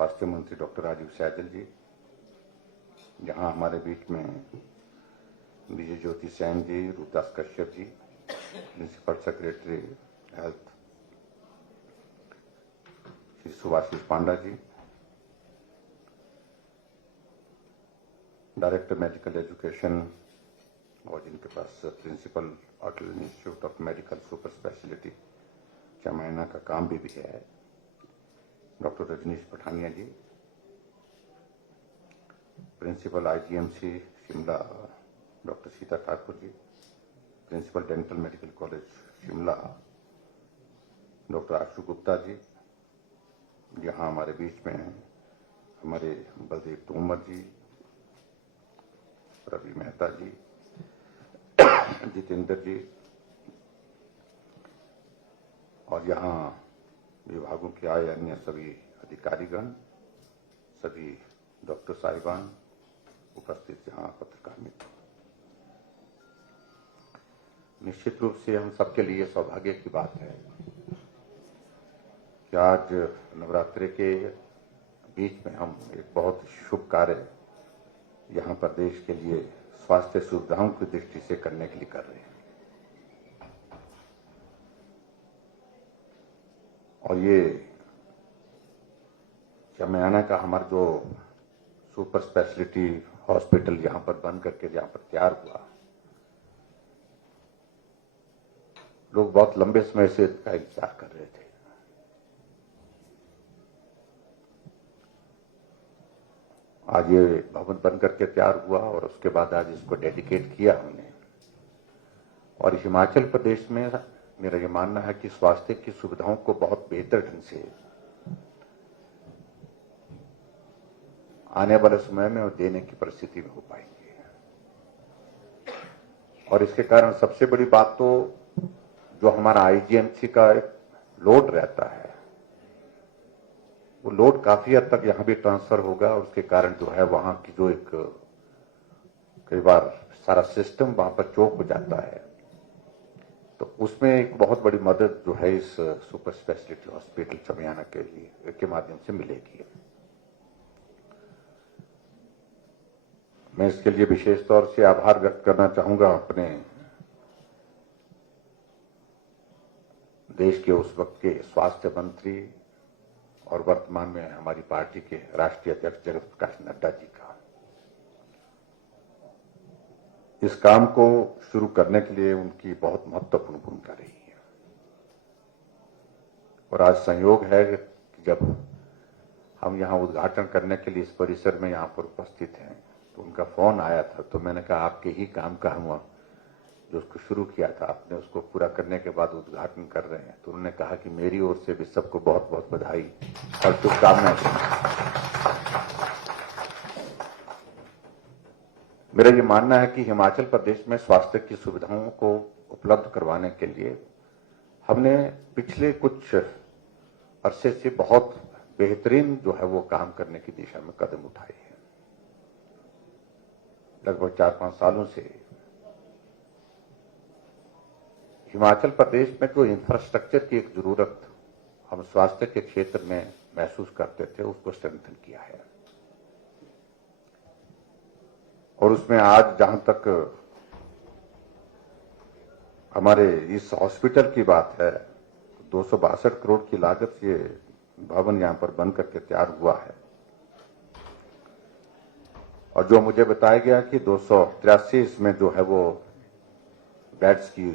स्वास्थ्य मंत्री डॉक्टर राजीव सैजल जी, जहां हमारे बीच में Vijay Jyoti Sain ji, Roopdas Kashyap ji, principal secretary health Shri Subhashish Panda ji, director medical education और जिनके पास principal Atal institute of medical super speciality Chamaina का काम भी है, doctor Rajneesh Pathania ji, principal IGMC Shimla doctor Sita Thakur ji, principal dental medical college Shimla doctor Ashu Gupta ji, यहाँ हमारे बीच में हमारे बलदेव तोमर जी, रवि मेहता जी, जितेंद्र जी, और यहाँ विभागों के आए अन्य सभी अधिकारीगण, सभी डॉक्टर साहिबान उपस्थित यहाँ पत्रकार मित्र। निश्चित रूप से हम सबके लिए सौभाग्य की बात है कि आज नवरात्रि के बीच में हम एक बहुत शुभ कार्य यहाँ पर देश के लिए स्वास्थ्य सुविधाओं की दृष्टि से करने के लिए कर रहे हैं। और ये चमैना का हमारा जो सुपर स्पेशलिटी हॉस्पिटल यहाँ पर बन करके जहाँ पर तैयार हुआ, लोग बहुत लंबे समय से इसका इंतजार कर रहे थे। आज ये भवन बन करके तैयार हुआ और उसके बाद आज इसको डेडिकेट किया हमने। और हिमाचल प्रदेश में मेरा ये मानना है कि स्वास्थ्य की सुविधाओं को बहुत बेहतर ढंग से आने वाले समय में देने की परिस्थिति में हो पाएंगे। और इसके कारण सबसे बड़ी बात तो जो हमारा आईजीएमसी का एक लोड रहता है, वो लोड काफी हद तक यहां भी ट्रांसफर होगा। और उसके कारण जो है वहां की जो एक कई बार सारा सिस्टम वहां पर चौक हो जाता है, तो उसमें एक बहुत बड़ी मदद जो है इस सुपर स्पेशलिटी हॉस्पिटल चमैना के माध्यम से मिलेगी। मैं इसके लिए विशेष तौर से आभार व्यक्त करना चाहूंगा अपने देश के उस वक्त के स्वास्थ्य मंत्री और वर्तमान में हमारी पार्टी के राष्ट्रीय अध्यक्ष जगत प्रकाश नड्डा जी का। इस काम को शुरू करने के लिए उनकी बहुत महत्वपूर्ण भूमिका रही है। और आज संयोग है कि जब हम यहां उद्घाटन करने के लिए इस परिसर में यहां पर उपस्थित हैं, तो उनका फोन आया था। तो मैंने कहा आपके ही काम का हम जो उसको शुरू किया था, आपने उसको पूरा करने के बाद उद्घाटन कर रहे हैं। तो उन्होंने कहा कि मेरी ओर से भी सबको बहुत बहुत बधाई और शुभकामनाएं। मेरा ये मानना है कि हिमाचल प्रदेश में स्वास्थ्य की सुविधाओं को उपलब्ध करवाने के लिए हमने पिछले कुछ अरसे से बहुत बेहतरीन जो है वो काम करने की दिशा में कदम उठाए हैं। लगभग 4-5 सालों से हिमाचल प्रदेश में जो इंफ्रास्ट्रक्चर की एक जरूरत हम स्वास्थ्य के क्षेत्र में महसूस करते थे, उसको स्ट्रेंथन किया है। और उसमें आज जहां तक हमारे इस हॉस्पिटल की बात है, 262 करोड़ की लागत से भवन यहां पर बन करके तैयार हुआ है। और जो मुझे बताया गया कि 283 इसमें जो है वो बेड्स की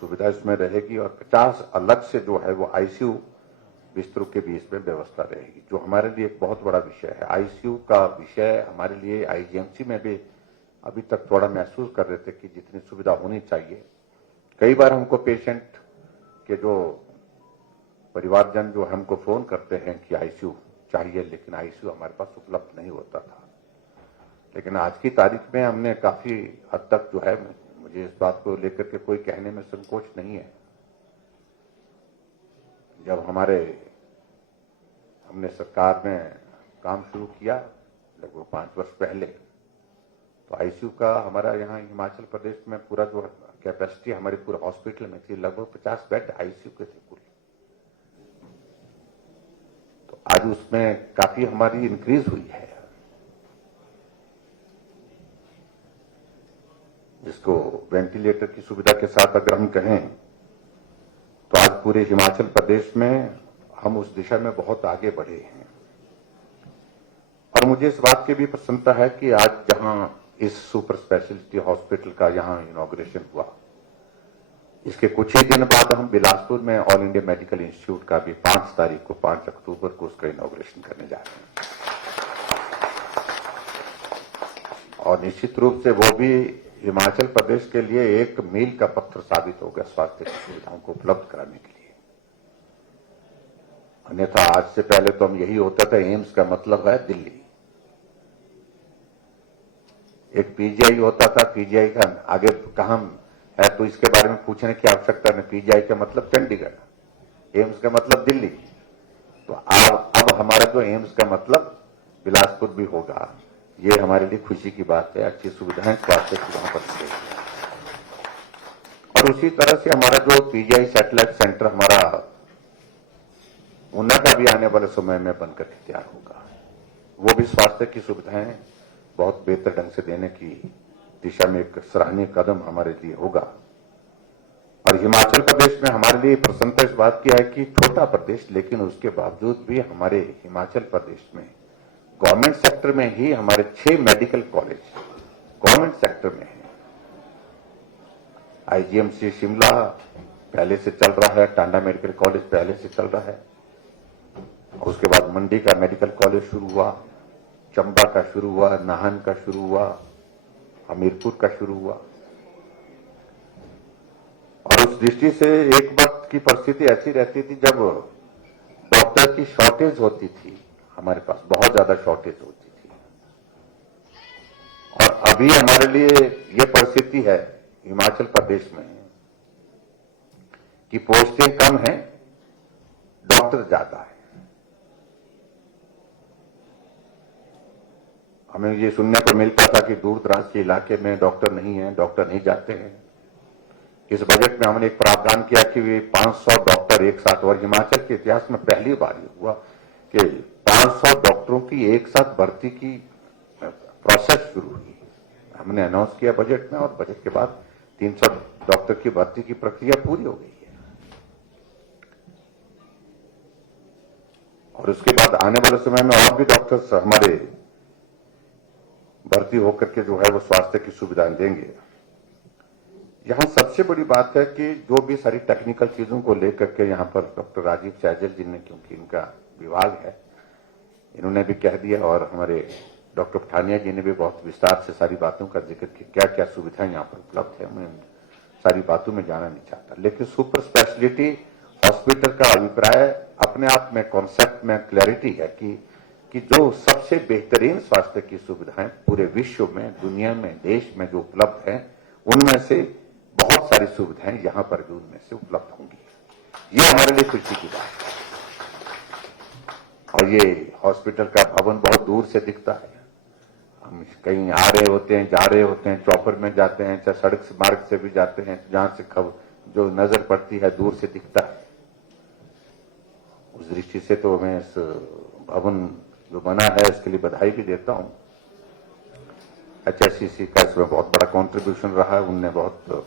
सुविधा इसमें रहेगी और 50 अलग से जो है वो आईसीयू बिस्तरों के भी इसमें व्यवस्था रहेगी, जो हमारे लिए एक बहुत बड़ा विषय है। आईसीयू का विषय हमारे लिए आईजीएमसी में भी अभी तक थोड़ा महसूस कर रहे थे कि जितनी सुविधा होनी चाहिए। कई बार हमको पेशेंट के जो परिवारजन जो हमको फोन करते हैं कि आईसीयू चाहिए, लेकिन आईसीयू हमारे पास उपलब्ध नहीं होता था। लेकिन आज की तारीख में हमने काफी हद तक जो है, मुझे इस बात को लेकर के कोई कहने में संकोच नहीं है, जब हमने सरकार में काम शुरू किया लगभग 5 वर्ष पहले, तो आईसीयू का हमारा यहाँ हिमाचल प्रदेश में पूरा जो कैपेसिटी हमारे पूरे हॉस्पिटल में थी, लगभग 50 बेड आईसीयू के थे कुल। तो आज उसमें काफी हमारी इंक्रीज हुई है, जिसको वेंटिलेटर की सुविधा के साथ अगर हम कहें तो आज पूरे हिमाचल प्रदेश में हम उस दिशा में बहुत आगे बढ़े हैं। और मुझे इस बात की भी प्रसन्नता है कि आज जहां इस सुपर स्पेशलिटी हॉस्पिटल का यहां इनॉग्रेशन हुआ, इसके कुछ ही दिन बाद हम बिलासपुर में ऑल इंडिया मेडिकल इंस्टीट्यूट का भी 5 तारीख को 5 अक्टूबर को उसका इनॉग्रेशन करने जा रहे हैं। और निश्चित रूप से वो भी हिमाचल प्रदेश के लिए एक मील का पत्थर साबित होगा स्वास्थ्य की सुविधाओं को उपलब्ध कराने के लिए। अन्यथा आज से पहले तो हम यही होता था, एम्स का मतलब है दिल्ली, एक पीजीआई होता था, पीजीआई का आगे कहां है तो इसके बारे में पूछने की आवश्यकता नहीं, पीजीआई का मतलब चंडीगढ़, एम्स का मतलब दिल्ली। तो अब हमारा जो एम्स का मतलब बिलासपुर भी होगा, ये हमारे लिए खुशी की बात है। अच्छी सुविधाएं स्वास्थ्य की वहां पर मिलेगी। और उसी तरह से हमारा जो पीजीआई सैटेलाइट सेंटर हमारा ऊना का भी आने वाले समय में बनकर तैयार होगा, वो भी स्वास्थ्य की सुविधाएं बहुत बेहतर ढंग से देने की दिशा में एक सराहनीय कदम हमारे लिए होगा। और हिमाचल प्रदेश में हमारे लिए प्रसन्नता इस बात की है कि छोटा प्रदेश, लेकिन उसके बावजूद भी हमारे हिमाचल प्रदेश में गवर्नमेंट सेक्टर में ही हमारे 6 मेडिकल कॉलेज गवर्नमेंट सेक्टर में है। आईजीएमसी शिमला पहले से चल रहा है, टांडा मेडिकल कॉलेज पहले से चल रहा है, उसके बाद मंडी का मेडिकल कॉलेज शुरू हुआ, चंबा का शुरू हुआ, नाहन का शुरू हुआ, हमीरपुर का शुरू हुआ। और उस दृष्टि से एक वक्त की परिस्थिति ऐसी रहती थी जब डॉक्टर की शॉर्टेज होती थी, हमारे पास बहुत ज्यादा शॉर्टेज होती थी। और अभी हमारे लिए ये परिस्थिति है हिमाचल प्रदेश में कि पोस्टें कम है, डॉक्टर ज्यादा है। हमें ये सुनने को मिलता था कि दूर दराज के इलाके में डॉक्टर नहीं है, डॉक्टर नहीं जाते हैं। इस बजट में हमने एक प्रावधान किया कि वे 500 डॉक्टर एक साथ, और हिमाचल के इतिहास में पहली बार ये हुआ कि 500 डॉक्टरों की एक साथ भर्ती की प्रोसेस शुरू हुई। हमने अनाउंस किया बजट में, और बजट के बाद 300 डॉक्टर की भर्ती की प्रक्रिया पूरी हो गई है। और उसके बाद आने वाले समय में और भी डॉक्टर्स हमारे भर्ती होकर के जो है वो स्वास्थ्य की सुविधाएं देंगे। यहां सबसे बड़ी बात है कि जो भी सारी टेक्निकल चीजों को लेकर के यहां पर डॉक्टर राजीव सैजल जी ने, क्योंकि इनका विभाग है, इन्होंने भी कह दिया, और हमारे डॉक्टर पठानिया जी ने भी बहुत विस्तार से सारी बातों का जिक्र किया, क्या क्या सुविधाएं यहाँ पर उपलब्ध है। मैं सारी बातों में जाना नहीं चाहता, लेकिन सुपर स्पेशलिटी हॉस्पिटल का अभिप्राय अपने आप में, कॉन्सेप्ट में क्लैरिटी है कि जो सबसे बेहतरीन स्वास्थ्य की सुविधाएं पूरे विश्व में, दुनिया में, देश में जो उपलब्ध है, उनमें से बहुत सारी सुविधाएं यहां पर भी उनमें से उपलब्ध होंगी। ये हमारे लिए खुशी की बात है। और ये हॉस्पिटल का भवन बहुत दूर से दिखता है, हम कहीं आ रहे होते हैं, जा रहे होते हैं, चौपर में जाते हैं, चाहे सड़क से मार्ग से भी जाते हैं, जहां से जो नजर पड़ती है दूर से दिखता है। उस दृष्टि से तो मैं इस भवन जो बना है इसके लिए बधाई भी देता हूं। HSCC का इसमें बहुत बड़ा कंट्रीब्यूशन रहा है, उनने बहुत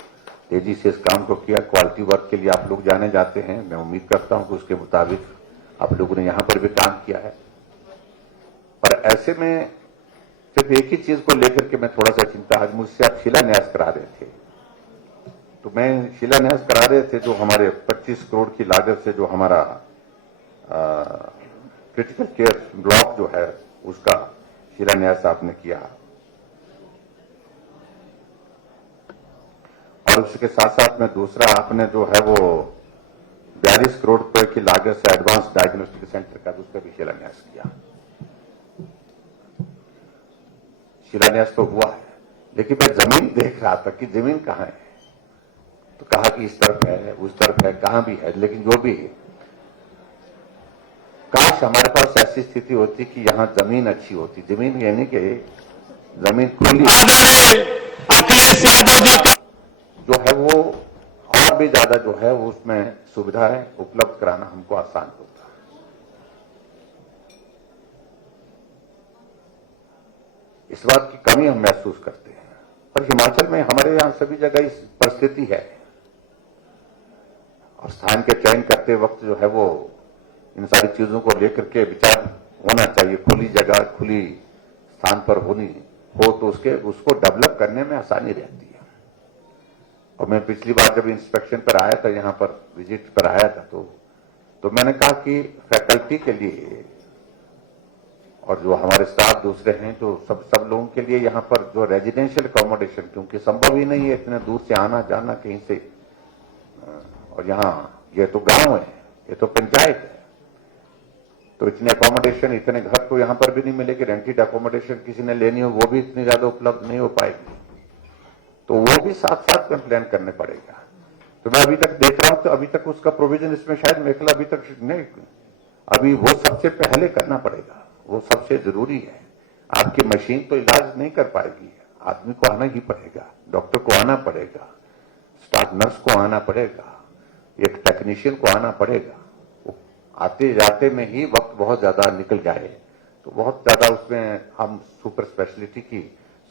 तेजी से इस काम को किया। क्वालिटी वर्क के लिए आप लोग जाने जाते हैं, मैं उम्मीद करता हूं कि उसके मुताबिक आप लोगों ने यहां पर भी काम किया है। पर ऐसे में सिर्फ एक ही चीज को लेकर के मैं थोड़ा सा चिंता, आज मुझसे आप शिलान्यास करा रहे थे, तो मैं शिलान्यास करा रहे थे जो हमारे 25 करोड़ की लागत से जो हमारा क्रिटिकल केयर ब्लॉक जो है उसका शिलान्यास आपने किया, और उसके साथ साथ में दूसरा आपने जो है वो 42 करोड़ रुपए की लागत से एडवांस डायग्नोस्टिक सेंटर का उसका भी शिलान्यास किया। शिलान्यास तो हुआ है, लेकिन मैं जमीन देख रहा था कि जमीन कहां है, तो कहा कि इस तरफ है, उस तरफ है, कहां भी है, लेकिन जो भी है, काश हमारे पास ऐसी स्थिति होती कि यहां जमीन अच्छी होती, जमीन यानी कि जमीन खुली जो है वो और भी ज्यादा जो है उसमें सुविधाएं उपलब्ध कराना हमको आसान होता है। इस बात की कमी हम महसूस करते हैं। और हिमाचल में हमारे यहां सभी जगह इस परिस्थिति है, और स्थान के चयन करते वक्त जो है वो इन सारी चीजों को लेकर के विचार होना चाहिए। खुली जगह, खुली स्थान पर होनी हो तो उसको डेवलप करने में आसानी रहती है। और मैं पिछली बार जब इंस्पेक्शन पर आया था, यहां पर विजिट पर आया था, तो मैंने कहा कि फैकल्टी के लिए और जो हमारे स्टाफ दूसरे हैं, तो सब लोगों के लिए यहां पर जो रेजिडेंशियल अकोमोडेशन, क्योंकि संभव ही नहीं है इतने दूर से आना जाना कहीं से, और यहां ये तो गांव है, ये तो पंचायत है, तो इतने अकोमोडेशन, इतने घर तो यहां पर भी नहीं मिलेगी। रेंटेड अकोमोडेशन किसी ने लेनी हो वो भी इतनी ज्यादा उपलब्ध नहीं हो पाएगी, तो वो भी साथ साथ में प्लान करने पड़ेगा। तो मैं अभी तक देख रहा हूं, तो अभी तक उसका प्रोविजन इसमें शायद मेखला अभी तक नहीं, अभी वो सबसे पहले करना पड़ेगा, वो सबसे जरूरी है। आपकी मशीन तो इलाज नहीं कर पाएगी, आदमी को आना ही पड़ेगा, डॉक्टर को आना पड़ेगा, स्टाफ नर्स को आना पड़ेगा, एक टेक्नीशियन को आना पड़ेगा। आते जाते में ही वक्त बहुत ज्यादा निकल जाए तो बहुत ज्यादा उसमें हम सुपर स्पेशलिटी की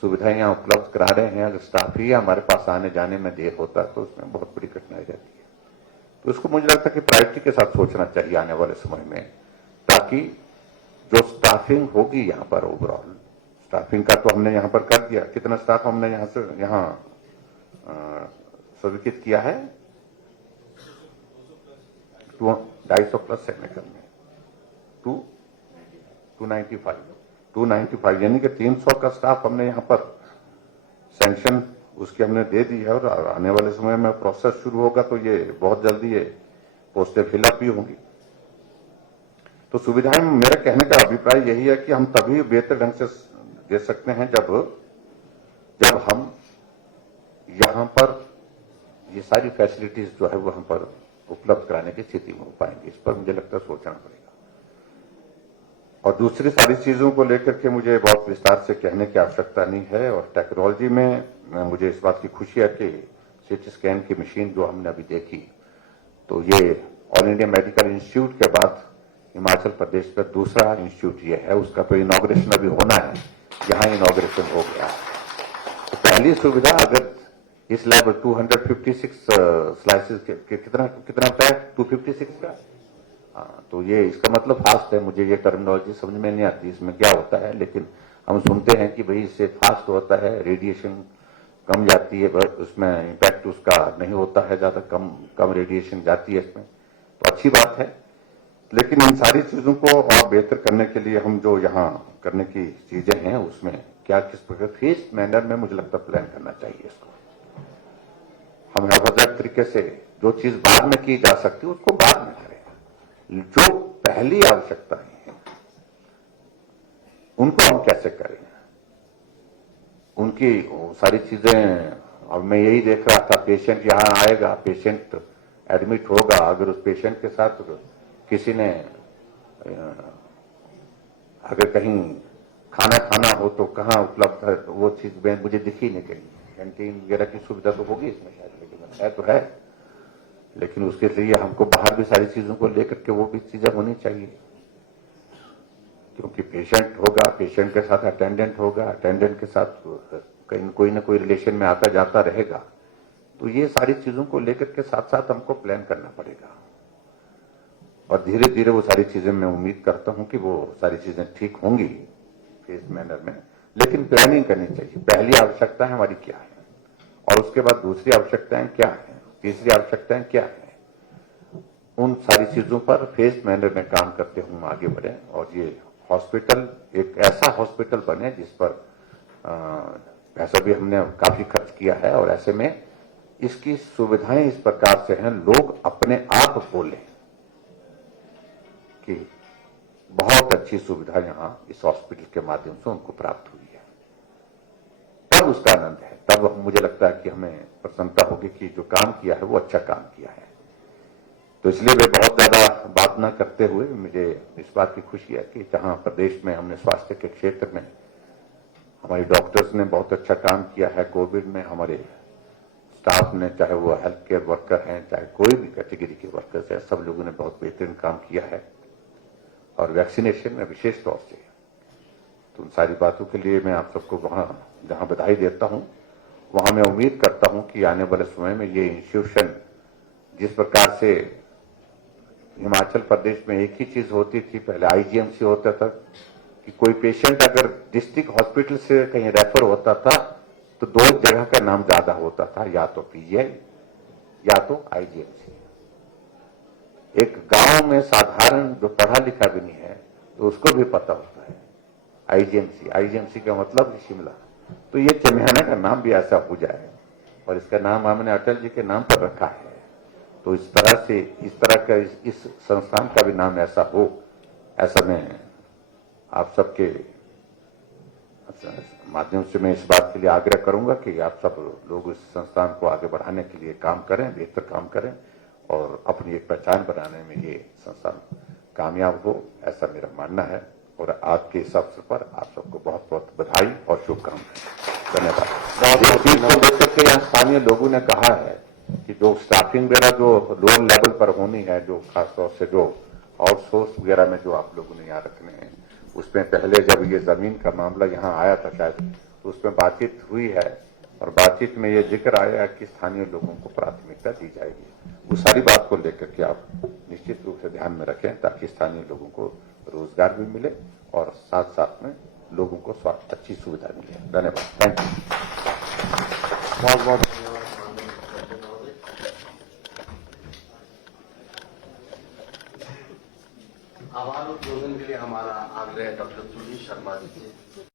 सुविधाएं यहां उपलब्ध करा रहे हैं, अगर स्टाफ ही हमारे पास आने जाने में देर होता तो उसमें बहुत बड़ी कठिनाई रहती है। तो उसको मुझे लगता है कि प्रायोरिटी के साथ सोचना चाहिए आने वाले समय में, ताकि जो स्टाफिंग होगी यहां पर, ओवरऑल स्टाफिंग का तो हमने यहां पर कर दिया। कितना स्टाफ हमने यहां से यहां स्वीकृत किया है? 250 प्लस टेक्निकल में 295 यानी कि 300 का स्टाफ हमने यहां पर सैंक्शन उसकी हमने दे दी है, और आने वाले समय में प्रोसेस शुरू होगा तो ये बहुत जल्दी ये पोस्टें फिलअप भी होंगी। तो सुविधाएं, मेरे कहने का अभिप्राय यही है कि हम तभी बेहतर ढंग से दे सकते हैं जब हम यहां पर ये सारी फैसिलिटीज जो है वो हम पर उपलब्ध कराने की स्थिति में हो पाएंगे। इस पर मुझे लगता है सोचना पड़ेगा। और दूसरी सारी चीजों को लेकर के मुझे बहुत विस्तार से कहने की आवश्यकता नहीं है। और टेक्नोलॉजी में मुझे इस बात की खुशी है कि सीटी स्कैन की मशीन जो हमने अभी देखी, तो ये ऑल इंडिया मेडिकल इंस्टीट्यूट के बाद हिमाचल प्रदेश का दूसरा इंस्टीट्यूट ये है, उसका तो इनॉग्रेशन अभी होना है, यहां इनॉग्रेशन हो गया। तो पहली सुविधा, अगर इस लैब 256 स्लाइसेस के कितना बताया, 256 का, हाँ, तो ये इसका मतलब फास्ट है। मुझे ये टर्मिनोलॉजी समझ में नहीं आती इसमें क्या होता है, लेकिन हम सुनते हैं कि भाई इससे फास्ट होता है, रेडिएशन कम जाती है, उसमें इम्पैक्ट उसका नहीं होता है, ज्यादा कम रेडिएशन जाती है इसमें, तो अच्छी बात है। लेकिन इन सारी चीजों को और बेहतर करने के लिए हम जो यहाँ करने की चीजें हैं उसमें क्या, किस प्रकार फेस्ड मैनर में मुझे लगता है प्लान करना चाहिए इसको। हम हेफाजत तरीके से जो चीज बाद में की जा सकती है उसको बाद में करें, जो पहली आवश्यकताएं हैं उनको हम कैसे करें, उनकी सारी चीजें। अब मैं यही देख रहा था, पेशेंट यहां आएगा, पेशेंट एडमिट होगा, अगर उस पेशेंट के साथ किसी ने अगर कहीं खाना हो तो कहाँ उपलब्ध है, तो वो चीज मुझे दिखी नहीं कहीं। कैंटीन वगैरह की सुविधा तो होगी इसमें शायद, लेकिन है तो है, लेकिन उसके लिए हमको बाहर भी सारी चीजों को लेकर के वो भी चीजें होनी चाहिए, क्योंकि पेशेंट होगा, पेशेंट के साथ अटेंडेंट होगा, अटेंडेंट के साथ कहीं कोई ना कोई रिलेशन में आता जाता रहेगा। तो ये सारी चीजों को लेकर के साथ साथ हमको प्लान करना पड़ेगा, और धीरे धीरे वो सारी चीजें मैं उम्मीद करता हूं कि वो सारी चीजें ठीक होंगी फेज मैनर में। लेकिन प्लानिंग करनी चाहिए, पहली आवश्यकता हमारी क्या है, और उसके बाद दूसरी आवश्यकताएं क्या है, तीसरी आवश्यकताएं क्या है, उन सारी चीजों पर फेज मैनर में काम करते हुए आगे बढ़े, और ये हॉस्पिटल एक ऐसा हॉस्पिटल बने जिस पर पैसा भी हमने काफी खर्च किया है, और ऐसे में इसकी सुविधाएं इस प्रकार से हैं, लोग अपने आप बोले कि बहुत अच्छी सुविधा यहां इस हॉस्पिटल के माध्यम से उनको प्राप्त हुई है, तब उसका आनंद है, तब मुझे लगता है कि हमें प्रसन्नता होगी कि जो काम किया है वो अच्छा काम किया है। तो इसलिए मैं बहुत ज्यादा बात न करते हुए, मुझे इस बात की खुशी है कि जहां प्रदेश में हमने स्वास्थ्य के क्षेत्र में हमारे डॉक्टर्स ने बहुत अच्छा काम किया है, कोविड में हमारे स्टाफ ने, चाहे वो हेल्थ केयर वर्कर हैं, चाहे कोई भी कैटेगरी के वर्कर्स हैं, सब लोगों ने बहुत बेहतरीन काम किया है। और वैक्सीनेशन में विशेष तौर से तो उन सारी बातों के लिए मैं आप सबको वहां जहां बधाई देता हूं, वहां मैं उम्मीद करता हूं कि आने वाले समय में ये इंस्टीट्यूशन जिस प्रकार से हिमाचल प्रदेश में एक ही चीज होती थी, पहले आईजीएमसी होता था कि कोई पेशेंट अगर डिस्ट्रिक्ट हॉस्पिटल से कहीं रेफर होता था तो दो जगह का नाम ज्यादा होता था, या तो पीजीआई या तो आईजीएमसी। एक गांव में साधारण जो पढ़ा लिखा भी नहीं है तो उसको भी पता होता है आईजीएमसी। आईजीएमसी का मतलब शिमला। तो ये चमियाना का नाम भी ऐसा हो जाए और इसका नाम हमने अटल जी के नाम पर रखा है। तो इस तरह का इस संस्थान का भी नाम ऐसा हो, ऐसा मैं आप सबके माध्यम से मैं इस बात के लिए आग्रह करूंगा कि आप सब लोग इस संस्थान को आगे बढ़ाने के लिए काम करें, बेहतर काम करें और अपनी एक पहचान बनाने में ये संस्थान कामयाब हो, ऐसा मेरा मानना है। और आज के इस अवसर पर आप सबको बहुत बहुत बधाई और शुभकामनाएं। धन्यवाद। लेकर के यहाँ स्थानीय लोगों ने कहा है कि जो स्टाफिंग वगैरह जो लोअर लेवल पर होनी है, जो खासतौर से जो आउटसोर्स वगैरह में जो आप लोगों ने यहाँ रखने हैं, उसमें पहले जब ये जमीन का मामला यहाँ आया था शायद, तो उसमें बातचीत हुई है और बातचीत में ये जिक्र आया कि स्थानीय लोगों को प्राथमिकता दी जाएगी। उस सारी बात को लेकर के आप निश्चित रूप से ध्यान में रखें ताकि स्थानीय लोगों को रोजगार भी मिले और साथ साथ में लोगों को स्वास्थ्य अच्छी सुविधा मिले। धन्यवाद। Thank you. बहुत बहुत आभार उद्बोधन के लिए हमारा आग्रह डॉक्टर सुनील शर्मा जी से।